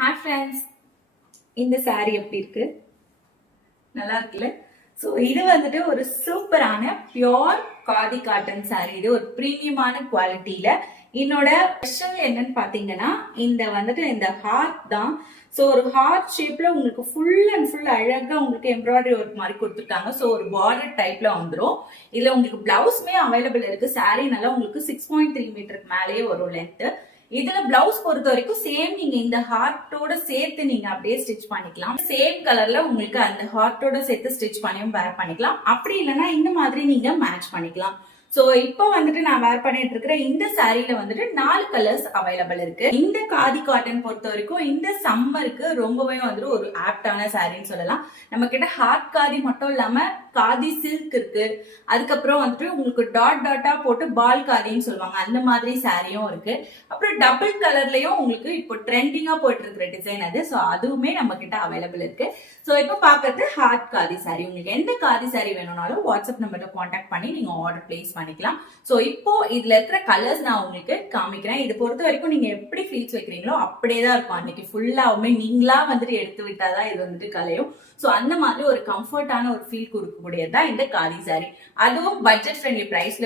Hi friends, இந்த saree எப்படி இருக்கு? நல்லா இருக்குல்ல? ஸோ இது வந்துட்டு ஒரு சூப்பரான பியோர் காதி காட்டன் saree. இது ஒரு பிரீமியமான குவாலிட்டியில. என்னோட ஸ்பெஷல் என்னன்னு பாத்தீங்கன்னா இந்த வந்துட்டு இந்த ஹார்ட் தான். ஸோ ஒரு ஹார்ட் ஷேப்ல உங்களுக்கு ஃபுல் அண்ட் ஃபுல் அழகா உங்களுக்கு எம்ப்ராய்டரி ஒர்க் மாதிரி கொடுத்துருக்காங்க. ஸோ ஒரு பார்டர் டைப்ல வந்துடும். இதுல உங்களுக்கு பிளவுஸ்மே அவைலபிள் இருக்கு. saree நல்லா உங்களுக்கு 6.3 மீட்டருக்கு மேலேயே வரும் லென்த். இதுல பிளவுஸ் பொறுத்த வரைக்கும் சேம் நீங்க இந்த ஹார்ட்டோட சேர்த்து நீங்க அப்படியே ஸ்டிச் பண்ணிக்கலாம். சேம் கலர்ல உங்களுக்கு அந்த ஹார்ட்டோட சேர்த்து ஸ்டிச் பண்ணியும் வேர் பண்ணிக்கலாம். அப்படி இல்லைன்னா இந்த மாதிரி நீங்க மேட்ச் பண்ணிக்கலாம். சோ இப்போ வந்துட்டு நான் வேர் பண்ணிட்டு இருக்கிற இந்த சாரீல வந்துட்டு 4 கலர்ஸ் அவைலபிள் இருக்கு. இந்த காதி காட்டன் பொறுத்த வரைக்கும் இந்த சம்மருக்கு ரொம்பவே வந்துட்டு ஒரு ஆப்டான சாரின்னு சொல்லலாம். நம்ம கிட்ட ஹார்ட் காதி மட்டும் இல்லாம காதி சில்க் இருக்கு. அதுக்கப்புறம் வந்துட்டு உங்களுக்கு டாட் டாட்டா போட்டு பால் காதின்னு சொல்லுவாங்க, அந்த மாதிரி சாரியும் இருக்கு. அப்புறம் டபுள் கலர்லயும் உங்களுக்கு இப்போ ட்ரெண்டிங்கா போயிட்டு இருக்கிற டிசைன் அது. ஸோ அதுவுமே நம்ம கிட்ட அவைலபிள் இருக்கு. ஸோ இப்போ பாக்குறது ஹார்ட் காதி சாரி. உங்களுக்கு எந்த காதி சாரி வேணும்னாலும் வாட்ஸ்அப் நம்பர்ல கான்டாக்ட் பண்ணி நீங்க ஆர்டர் பிளேஸ் பண்ணிக்கலாம். சோ இப்போ இதுல இருக்கிற கலர்ஸ் நான் உங்களுக்கு காமிக்கிறேன். இது பொறுத்த வரைக்கும் நீங்க எப்படி ஃபில்ஸ் வைக்கிறீங்களோ அப்படியே தான் இருக்கும். அன்னைக்கு ஃபுல்லாவுமே நீங்களா வந்துட்டு எடுத்து விட்டாதான் இது வந்துட்டு கலையும். சோ அந்த மாதிரி ஒரு கம்ஃபர்டான ஒரு ஃபீல் கொடுக்கக்கூடியதுதான் இந்த காதி சாரி. அதுவும் பட்ஜெட் ஃப்ரெண்ட்லி பிரைஸ்ல